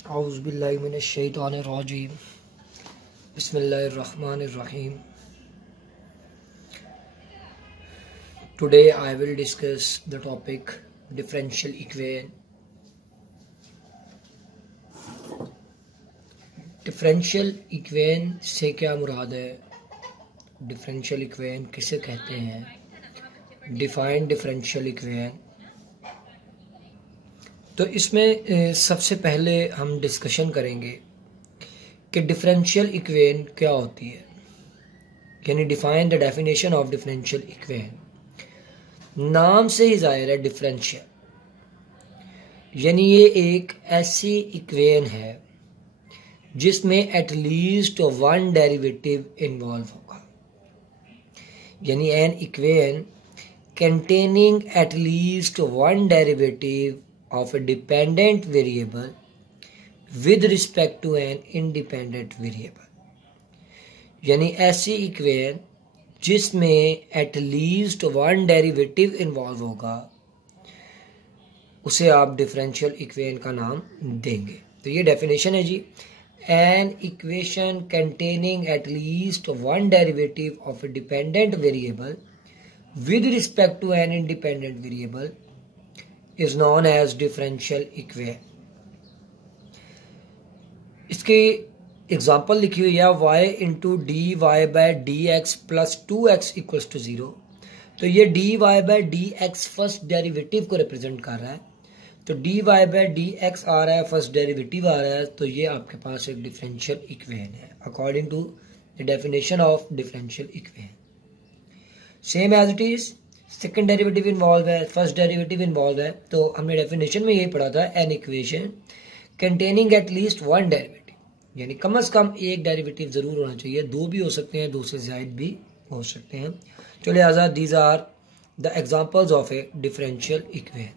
औज़ुबिल्लाहि मिनश्शैतानिर्रजीम बिस्मिल्लाहिर्रहमानिर्रहीम। Today I will discuss the topic differential equation. Differential equation से क्या मुराद है? डिफरेंशियल इक्वेशन किसे कहते हैं? Define differential equation. तो इसमें सबसे पहले हम डिस्कशन करेंगे कि डिफरेंशियल इक्वेशन क्या होती है, यानी define the definition of differential equation. नाम से ही जाहिर है डिफरेंशियल, यानी ये एक ऐसी इक्वेशन है जिसमें एटलीस्ट वन डेरिवेटिव इन्वॉल्व होगा, यानी an equation containing at least one derivative of a dependent variable with respect to an independent variable। यानी ऐसी इक्वेशन जिसमें eight least one derivative involve होगा उसे आप डिफरेंशियल इक्वेशन का नाम देंगे। तो ये डेफिनेशन है जी, an equation containing at least one derivative of a dependent variable with respect to an independent variable is known as differential equation। इसकी एग्जांपल लिखी हुई है y into D Y by D x plus 2x equals to 0। तो ये D Y by D X first derivative को represent कर रहा है, तो D Y by D X आ रहा है, फर्स्ट डेरिवेटिव आ रहा है, तो ये आपके पास एक डिफरेंशियल इक्वेशन है according to the definition of differential equation. Same as it is, second derivative involve है, फर्स्ट डेरिवेटिव इन्वॉल्व है, तो हमने डेफिनेशन में यही पढ़ा था, an equation containing at least one derivative, यानी कम से कम एक डेरिवेटिव जरूर होना चाहिए, दो भी हो सकते हैं, दो से ज्यादा भी हो सकते हैं। तो लिहाजा these are the examples of a differential equation.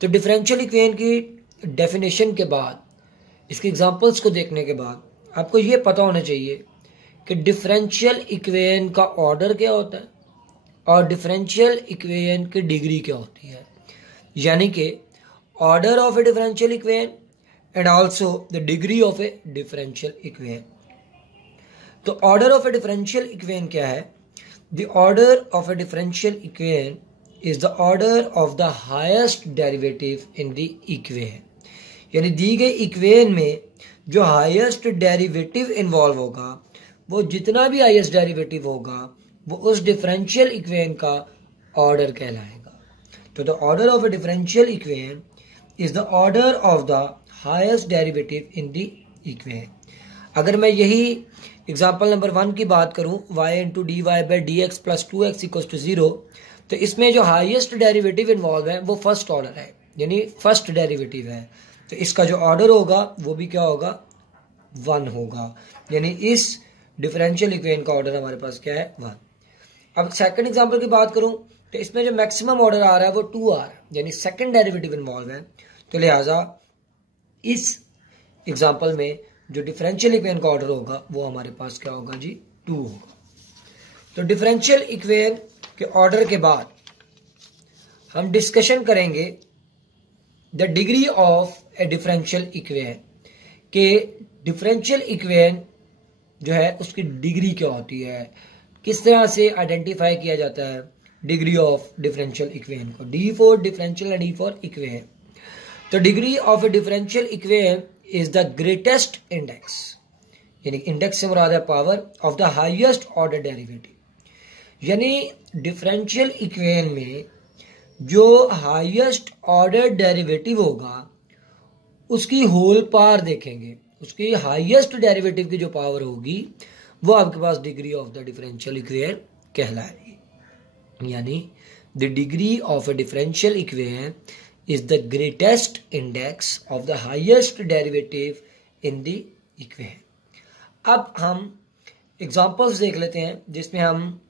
तो डिफरेंशियल इक्वेशन की डेफिनेशन के बाद, इसके एग्जांपल्स को देखने के बाद आपको यह पता होना चाहिए कि डिफरेंशियल इक्वेशन का ऑर्डर क्या होता है और डिफरेंशियल इक्वेशन की डिग्री क्या होती है, यानी कि order of a differential equation and also the degree of a differential equation. तो order of a differential equation क्या है? The order of a differential equation is the order of the highest derivative in the equation, यानी दी गई equation में जो highest derivative involve होगा, वो जितना भी हाईएस्ट डेरिवेटिव होगा वो उस डिफरेंशियल इक्वेशन का ऑर्डर कहलाएगा। तो the order of a differential equation is the order of the highest derivative in the equation. अगर मैं यही एग्जांपल नंबर 1 की बात करूं, y into D y by d x plus 2x equals to 0, तो इसमें जो हाईएस्ट डेरिवेटिव इन्वॉल्व है वो फर्स्ट ऑर्डर है, यानी फर्स्ट डेरिवेटिव है, तो इसका जो ऑर्डर होगा वो भी क्या होगा? 1 होगा, यानी इस डिफरेंशियल इक्वेशन का ऑर्डर हमारे पास क्या है? 1। अब सेकंड एग्जांपल की बात करूं तो इसमें जो मैक्सिमम ऑर्डर आ रहा है वो 2 आ रहा है, यानी सेकंड डेरिवेटिव इन्वॉल्व है, तो लिहाजा इस एग्जांपल में जो डिफरेंशियल इक्वेशन का ऑर्डर होगा वो हमारे पास क्या होगा जी? 2 होगा। तो डिफरेंशियल इक्वेशन के ऑर्डर के बाद हम डिस्कशन करेंगे the degree of a differential equation, के डिफरेंशियल इक्वेशन जो है उसकी डिग्री क्या होती है, किस तरह से आइडेंटिफाई किया जाता है डिग्री ऑफ डिफरेंशियल इक्वेशन को। D for differential and E for equation. तो degree of a differential equation is the greatest index, यानी इंडेक्स से मुराद है power of the highest order derivative, यानी डिफरेंशियल इक्वेशन में जो हाईएस्ट ऑर्डर डेरिवेटिव होगा उसकी होल पावर देखेंगे, उसकी हाईएस्ट डेरिवेटिव की जो पावर होगी वो आपके पास degree of the differential equation कहलाएगी। यानी the degree of a differential equation is the greatest index of the highest derivative in the equation. अब हम एग्जांपल्स देख लेते हैं जिसमें हम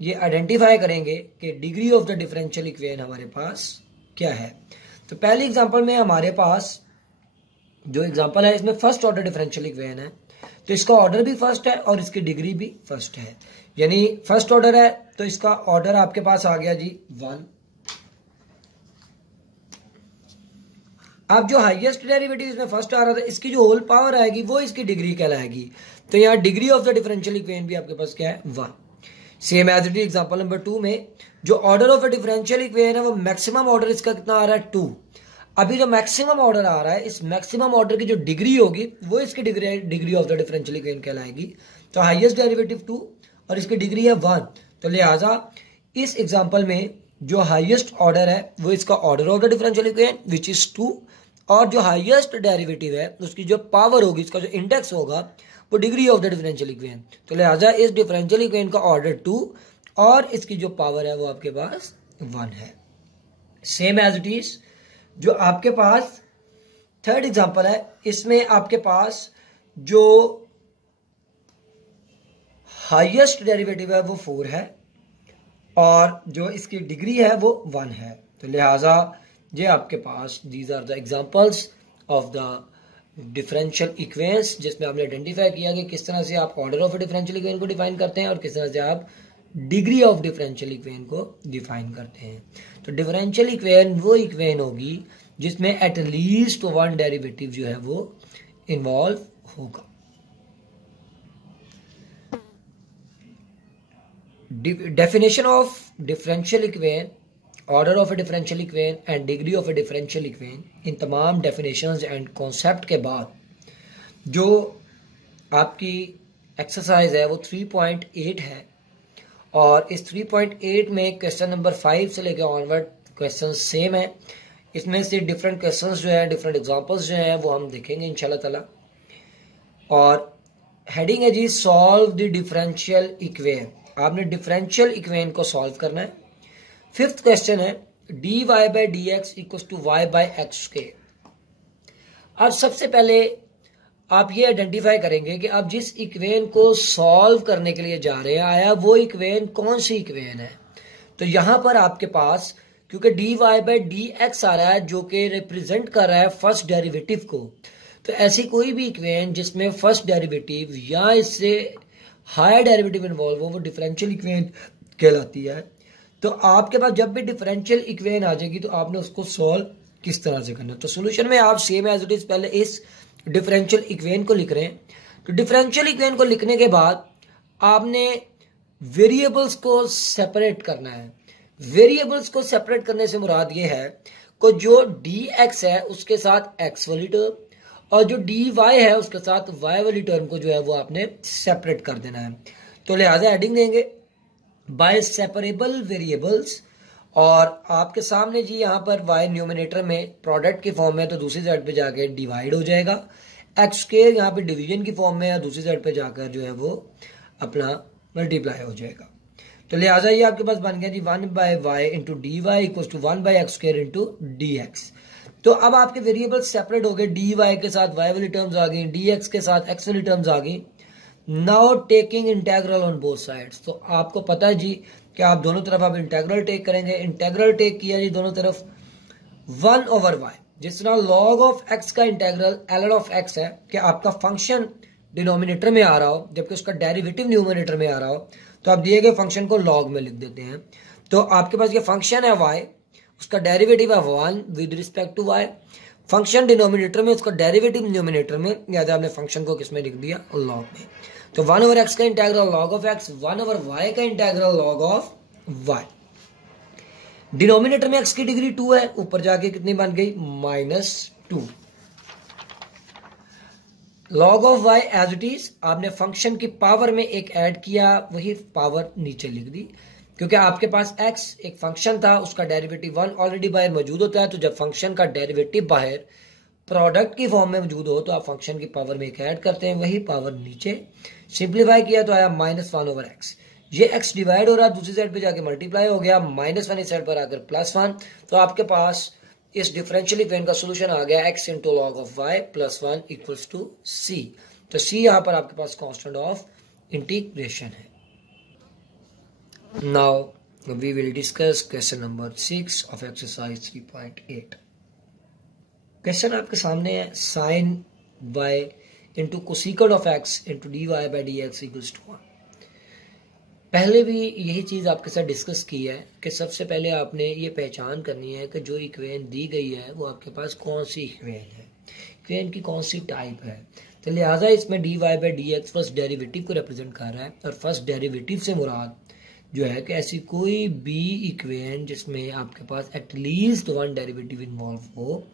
ये आइडेंटिफाई करेंगे कि degree of the differential equation हमारे पास क्या है। तो पहली एग्जांपल में हमारे पास जो एग्जांपल है इसमें फर्स्ट ऑर्डर डिफरेंशियल इक्वेशन है, तो इसका ऑर्डर भी फर्स्ट है और इसकी डिग्री भी फर्स्ट है, यानी फर्स्ट ऑर्डर है तो इसका ऑर्डर आपके पास आ गया जी 1। अब जो हाईएस्ट डेरिवेटिव इसमें फर्स्ट आ रहा था, इसकी जो होल पावर आएगी वो इसकी डिग्री कहलाएगी। तो यहाँ degree of the differential equation भी आपके पास क्या है, 1। Same as it is example number 2 में जो order of a differential equation है वो मैक्सिमम ऑर्डर इसका कितना आ रहा है, 2। अभी जो मैक्सिमम ऑर्डर आ रहा है, इस मैक्सिमम ऑर्डर की जो डिग्री होगी वो इसकी degree of the differential equation कहलाएगी। तो हाईएस्ट डेरिवेटिव 2 और इसकी डिग्री है 1। तो लिहाजा इस एग्जांपल में जो हाईएस्ट ऑर्डर है वो इसका order of the differential equation which is 2, और जो हाईएस्ट डेरिवेटिव है उसकी जो पावर होगी, इसका जो इंडेक्स होगा वो degree of the differential equation. तो लिहाजा इस डिफरेंशियल इक्वेशन का ऑर्डर 2 और इसकी जो पावर है वो आपके पास 1 है। सेम एज इट इज जो आपके पास थर्ड एग्जांपल है, इसमें आपके पास जो हाईएस्ट डेरिवेटिव है वो 4 है और जो इसकी डिग्री है वो 1 है। तो लिहाजा ये आपके पास these are the examples of the differential equations, जिसमें आपने आइडेंटिफाई किया कि किस तरह से आप ऑर्डर ऑफ डिफरेंशियल इक्वेशन को डिफाइन करते हैं और किस तरह से आप डिग्री ऑफ डिफरेंशियल इक्वेशन को डिफाइन करते हैं। तो डिफरेंशियल इक्वेशन वो इक्वेशन होगी जिसमें एट लीस्ट 1 डेरिवेटिव जो है वो इन्वॉल्व होगा। Definition of differential equation, order of a differential equation and degree of a differential equation, इन तमाम डेफिनेशंस एंड कॉन्सेप्ट के बाद जो आपकी एक्सरसाइज है वो 3.8 है और इस 3.8 में क्वेश्चन नंबर 5 से लेकर ऑनवर्ड क्वेश्चन सेम है। इसमें से डिफरेंट क्वेश्चंस जो है, डिफरेंट एग्जांपल्स जो हैं वो हम देखेंगे इंशाल्लाह ताला। और हेडिंग है जी सॉल्व द डिफरेंशियल इक्वेशन। आपने डिफरेंशियल इक्वेशन को सॉल्व करना है। फिफ्थ क्वेश्चन है dy by d x equal to y by x square. अब सबसे पहले आप ये आइडेंटिफाई करेंगे कि आप जिस इक्वेशन को सॉल्व करने के लिए जा रहे हैं आया वो इक्वेशन कौन सी इक्वेशन है। तो यहां पर आपके पास क्योंकि dy बाई डी एक्स आ रहा है जो कि रिप्रेजेंट कर रहा है फर्स्ट डेरिवेटिव को, तो ऐसी कोई भी इक्वेशन जिसमें फर्स्ट डेरिवेटिव या इससे हायर डेरिवेटिव इन्वॉल्व हो वो डिफरेंशियल इक्वेशन कहलाती है। तो आपके पास जब भी डिफरेंशियल इक्वेशन आ जाएगी तो आपने उसको सॉल्व किस तरह से करना है। तो सॉल्यूशन में आप सेम एज इट इज पहले इस डिफरेंशियल इक्वेशन को लिख रहे हैं। तो डिफरेंशियल इक्वेशन को लिखने के बाद आपने वेरिएबल्स को सेपरेट करना है। वेरिएबल्स को सेपरेट करने से मुराद ये है कि जो डी एक्स है उसके साथ एक्स वाली टर्म और जो डी वाई है उसके साथ वाई वाली टर्म को जो है वो आपने सेपरेट कर देना है। तो लिहाजा हेडिंग देंगे बाय सेपरेबल वेरिएबल्स, और आपके सामने जी यहाँ पर y न्यूमिनेटर में प्रोडक्ट की फॉर्म में तो दूसरी साइड पे जाके डिवाइड हो जाएगा, एक्स स्क्वायर यहाँ पे डिवीजन की फॉर्म में या दूसरी साइड पे जाकर जो है वो अपना मल्टीप्लाई हो जाएगा। तो लिहाजा ये आपके पास बन गया जी 1 by y into D y equal to 1 by x square into d x. तो अब आपके वेरिएबल सेपरेट हो गए, डी वाई के साथ वाई वाली टर्म्स आ गई, डी एक्स के साथ एक्स वाली टर्म्स आ गई। Now taking integral on both sides. तो आपको पता है जी कि आप दोनों तरफ आप इंटेग्रल टेक करेंगे। इंटेग्रल टेक किया जी दोनों तरफ 1 ओवर वाई, जिस तरह लॉग ऑफ एक्स का इंटेग्रल एल ऑफ एक्स है कि आपका फंक्शन डिनोमिनेटर में आ रहा हो जबकि उसका डेरिवेटिव न्यूमिनेटर में आ रहा हो, तो आप दिए गए फंक्शन को लॉग में लिख देते हैं। तो आपके पास ये फंक्शन है वाई, उसका डेरिवेटिव है 1 with respect to y, function denominator में उसका डेरिवेटिव न्यूमिनेटर में, याद आपने फंक्शन को किसमें लिख दिया, लॉग में। तो 1 ओवर एक्स का integral log of x, 1 over y का integral log of y. Denominator में एक्स की डिग्री 2 है, ऊपर जाके कितनी बन गई -2। Log of y as it is, आपने फंक्शन की पावर में एक ऐड किया, वही पावर नीचे लिख दी, क्योंकि आपके पास x एक फंक्शन था उसका डेरिवेटिव 1 ऑलरेडी बाहर मौजूद होता है। तो जब फंक्शन का डेरिवेटिव बाहर प्रोडक्ट की फॉर्म में मौजूद हो तो आप फंक्शन की पावर में एक ऐड करते हैं, वही पावर नीचे। सिंप्लीफाई किया तो आया -1 ओवर एक्स। ये x डिवाइड हो रहा है, दूसरी साइड पे जाके मल्टीप्लाई हो गया, -1 इस साइड पर आकर +1। तो आपके पास इस डिफरेंशियल इक्वेशन का सोल्यूशन आ गया x into log of y +1 equals to c। तो c यहां पर आपके पास कांस्टेंट ऑफ इंटीग्रेशन है। Now we will discuss question number 6 of exercise 3.8। Question आपके सामने है sine y into cosecant of x into dy by d x equals to 1। पहले भी यही चीज़ आपके साथ डिस्कस की है कि सबसे पहले आपने ये पहचान करनी है कि जो इक्वेशन दी गई है वो आपके पास कौन सी इक्वेशन है, इक्वेशन की कौन सी टाइप है। तो लिहाजा इसमें dy by d X first derivative को रिप्रेजेंट कर रहा है, और फर्स्ट डेरिवेटिव से मुराद जो है कि ऐसी कोई भी इक्वेशन जिसमें आपके पास एटलीस्ट वन डेरिवेटिव इन्वॉल्व हो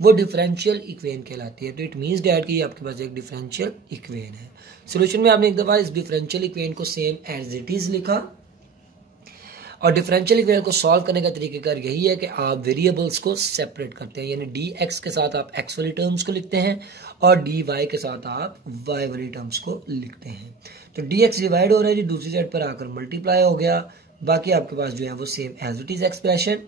वो डिफरेंशियल इक्वेशन कहलाती है। तो इट मीन्स डैट कि आपके पास एक डिफरेंशियल इक्वेशन है। सॉल्यूशन में आपने एक दफ़ा इस डिफरेंशियल इक्वेशन को सेम एज इट इज लिखा, और डिफरेंशियल इक्वेशन को सॉल्व करने का तरीकेकार यही है कि आप वेरिएबल्स को सेपरेट करते हैं, यानी डी एक्स के साथ आप एक्स वाली टर्म्स को लिखते हैं और डी वाई के साथ आप वाई वाली टर्म्स को लिखते हैं। तो डी एक्स डिवाइड हो रहा है जी, दूसरी साइड पर आकर मल्टीप्लाई हो गया, बाकी आपके पास जो है वो same as it is expression.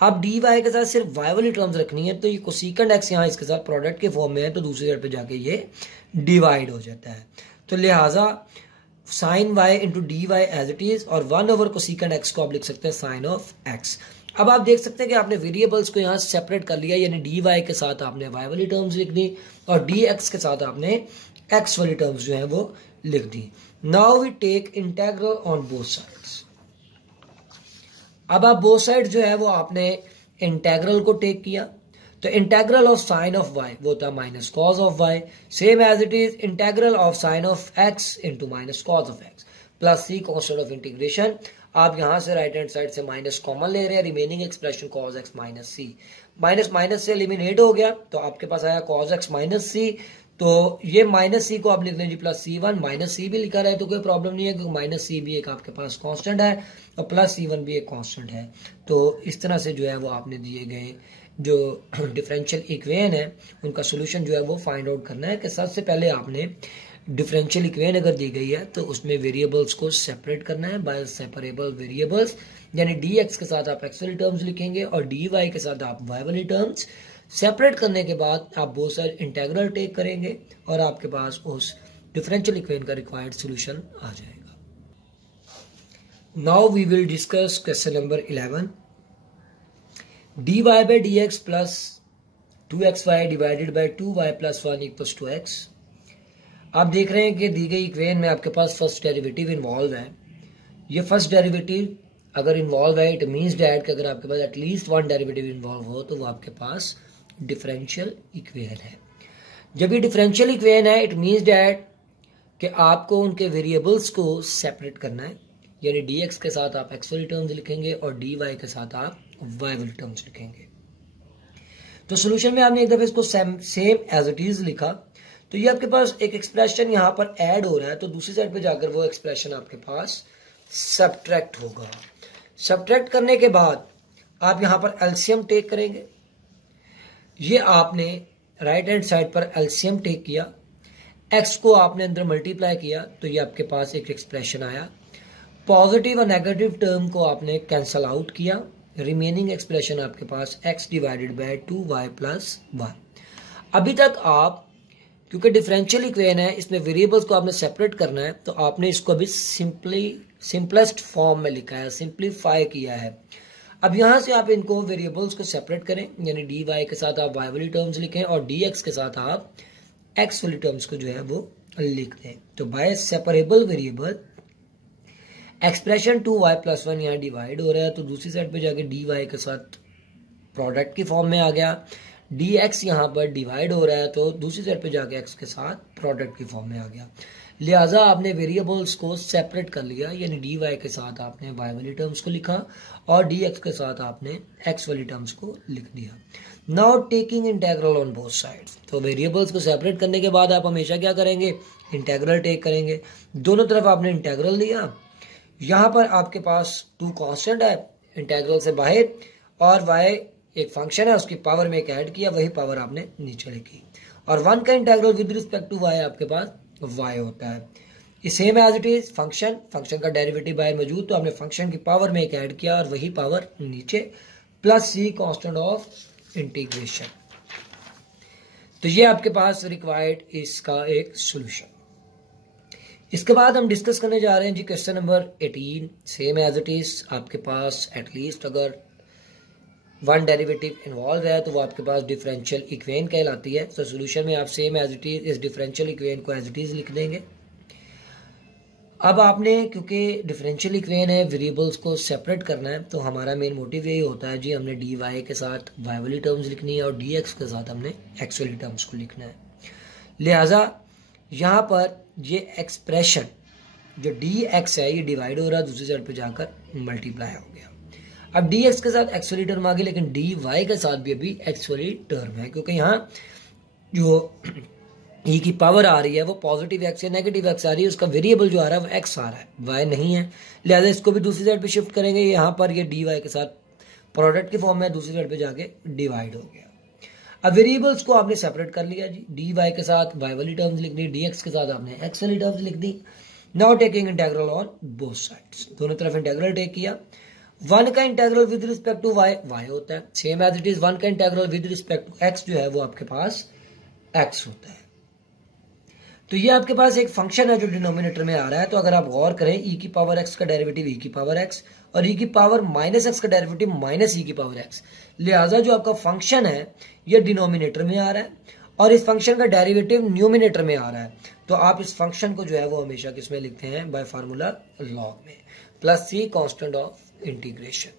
अब डी वाई के साथ सिर्फ वाई वाली टर्म्स रखनी है, तो ये कोसेकेंड एक्स यहाँ इसके साथ प्रोडक्ट के फॉर्म में है, तो दूसरी साइड पे जाके ये डिवाइड हो जाता है। तो लिहाजा sine y into D y as it is, और 1/, कोसेकेंड एक्स को आप लिख सकते हैं साइन ऑफ एक्स। अब आप देख सकते हैं कि आपने वेरिएबल्स को यहाँ सेपरेट कर लिया, यानी डी वाई के साथ आपने वाई वाली टर्म्स लिख दी और डी एक्स के साथ आपने एक्स वाली टर्म्स जो है वो लिख दी। Now we take integral on both sides. अब आप बोथ साइड जो है वो आपने इंटेग्रल को टेक किया, तो integral of sine of y वो था minus cos of y, same as it is integral of sine of x into minus cos of x plus c constant of integration. आप यहां से राइट हैंड साइड से minus common ले रहे हैं, remaining expression cos x minus c, minus minus से eliminate हो गया, तो आपके पास आया कॉज एक्स माइनस सी। तो ये माइनस सी को आप लिख लें जी प्लस C1, माइनस सी भी लिखा रहे तो कोई प्रॉब्लम नहीं है, क्योंकि माइनस सी भी एक आपके पास कांस्टेंट है और प्लस C1 भी एक कांस्टेंट है। तो इस तरह से जो है वो आपने दिए गए जो डिफरेंशियल इक्वेशन है उनका सोल्यूशन जो है वो फाइंड आउट करना है। कि सबसे पहले आपने डिफरेंशियल इक्वेशन अगर दी गई है तो उसमें वेरिएबल्स को सेपरेट करना है बाय सेपरेबल वेरिएबल्स, यानी डी एक्स के साथ आप एक्स वाली टर्म्स लिखेंगे और डी वाई के साथ आप वाई वाली टर्म्स। सेपरेट करने के बाद आप बहुत सारे इंटेग्रल टेक करेंगे और आपके पास उस डिफरेंशियल इक्वेशन का रिक्वायर्ड सॉल्यूशन आ जाएगा। Now we will discuss question number 11। dy by d x plus 2xy divided by 2y plus 1 equals to x। आप देख रहे हैं कि दी गई इक्वेशन में आपके पास फर्स्ट डेरिवेटिव इन्वॉल्व है। ये फर्स्ट डेरिवेटिव अगर इन्वॉल्व है इट मीन्स डैट कि अगर आपके पास एटलीस्ट वन डेरिवेटिव इन्वॉल्व हो तो वो आपके पास डिफरेंशियल इक्वेशन है। जब ये डिफरेंशियल इक्वेशन है इट मीन्स डैट कि आपको उनके वेरिएबल्स को सेपरेट करना है, यानी डी एक्स के साथ आप एक्स वाली टर्म्स लिखेंगे और डी वाई के साथ आप वाई वाली टर्म्स लिखेंगे। तो सोल्यूशन में आपने एक दफे इसको सेम एज इट इज लिखा, तो ये आपके पास एक एक्सप्रेशन यहां पर ऐड हो रहा है, तो दूसरी साइड पे जाकर वो एक्सप्रेशन आपके पास सब्ट्रैक्ट होगा। सब्ट्रैक्ट करने के बाद आप यहां पर एलसीएम टेक करेंगे। ये आपने राइट हैंड साइड पर एलसीएम टेक किया, एक्स को आपने अंदर मल्टीप्लाई किया, तो ये आपके पास एक एक्सप्रेशन आया। पॉजिटिव और नेगेटिव टर्म को आपने कैंसल आउट किया, रिमेनिंग एक्सप्रेशन आपके पास x divided by 2y plus 1। अभी तक आप क्योंकि डिफरेंशियल इक्वेशन है इसमें वेरिएबल्स को आपने सेपरेट करना है, तो आपने इसको अभी सिंपलेस्ट फॉर्म में लिखा है, सिंप्लीफाई किया है। अब यहां से आप इनको वेरिएबल्स को सेपरेट करें, यानी डी वाई के साथ आप वाई वाली टर्म्स लिखें और डी एक्स के साथ आप एक्स वाली टर्म्स को जो है वो लिख दें। तो by separable variable expression 2y plus 1 यहाँ डिवाइड हो रहा है, तो दूसरी साइड पे जाके डी वाई के साथ प्रोडक्ट की फॉर्म में आ गया, डी एक्स यहाँ पर डिवाइड हो रहा है तो दूसरी साइड पे जाके एक्स के साथ प्रोडक्ट की फॉर्म में आ गया। लिहाजा आपने वेरिएबल्स को सेपरेट कर लिया, यानी डी वाई के साथ आपने वाई वाली टर्म्स को लिखा और डी एक्स के साथ आपने एक्स वाली टर्म्स को लिख दिया। Now taking integral on both sides. तो वेरिएबल्स को सेपरेट करने के बाद आप हमेशा क्या करेंगे, इंटेग्रल टेक करेंगे। दोनों तरफ आपने इंटेग्रल लिया, यहाँ पर आपके पास 2 कांस्टेंट है इंटेग्रल से बाहर और y एक फंक्शन है उसकी पावर में एक ऐड किया, वही पावर आपने नीचे लिखी, और 1 का integral with respect to y आपके पास y होता है। ये same as it is function का डेरिवेटिव बाहर मौजूद, तो आपने फंक्शन की पावर में एक ऐड किया और वही पावर नीचे plus c constant of integration. तो ये आपके पास रिक्वायर्ड इसका एक सोल्यूशन। इसके बाद हम डिस्कस करने जा रहे हैं जी question number 18। Same as it is आपके पास एटलीस्ट अगर वन डेरिवेटिव इन्वॉल्व है तो वो आपके पास डिफरेंशियल इक्वेशन कहलाती है। तो सोल्यूशन में आप सेम एज इट इज इस डिफरेंशियल इक्वेशन को एज इट इज लिख देंगे। अब आपने क्योंकि डिफरेंशियल इक्वेशन है, वेरिएबल्स को सेपरेट करना है, तो हमारा मेन मोटिव यही होता है जी, हमने डी वाई के साथ वाई वाली टर्म्स लिखनी है और डी एक्स के साथ हमने एक्स वाली टर्म्स को लिखना है। लिहाजा यहाँ पर ये एक्सप्रेशन जो डी एक्स है ये डिवाइड हो रहा है, दूसरी साइड पे जाकर मल्टीप्लाई हो गया। अब डी एक्स के साथ एक्स वाली टर्म आ गई, लेकिन डी वाई के साथ भी अभी एक्स वाली टर्म है, क्योंकि यहाँ जो ई की पावर आ रही है वो पॉजिटिव एक्स या नेगेटिव एक्स आ रही है, उसका वेरिएबल जो आ रहा है वो एक्स आ रहा है, वाई नहीं है। लिहाजा इसको भी दूसरी साइड पे शिफ्ट करेंगे, यहाँ पर ये डी वाई के साथ प्रोडक्ट के फॉर्म में दूसरी साइड पे जाके डिवाइड हो गया। अब वेरिएबल्स को आपने सेपरेट कर लिया जी, डी वाई के साथ वाई वाली टर्म्स लिखनी, डी एक्स के साथ आपने एक्स वाली टर्म्स लिख दी। Now taking integral on both sides, दोनों तरफ इंटेग्रल टेक किया। वन का integral with respect to y y होता है, same as it is one का integral with respect to x जो है वो आपके पास एक्स होता है। तो ये आपके पास एक फंक्शन है जो डिनोमिनेटर में आ रहा है, तो अगर आप गौर करें ई की पावर एक्स का डेरिवेटिव ई की पावर एक्स और ई की पावर माइनस एक्स का डेरिवेटिव माइनस ई की पावर एक्स, लिहाजा जो आपका फंक्शन है ये डिनोमिनेटर में आ रहा है और इस फंक्शन का डेरिवेटिव न्यूमिनेटर में आ रहा है। तो आप इस फंक्शन को जो है वो हमेशा किसमें लिखते हैं, बाय फार्मूला लॉग में, plus c constant of integration.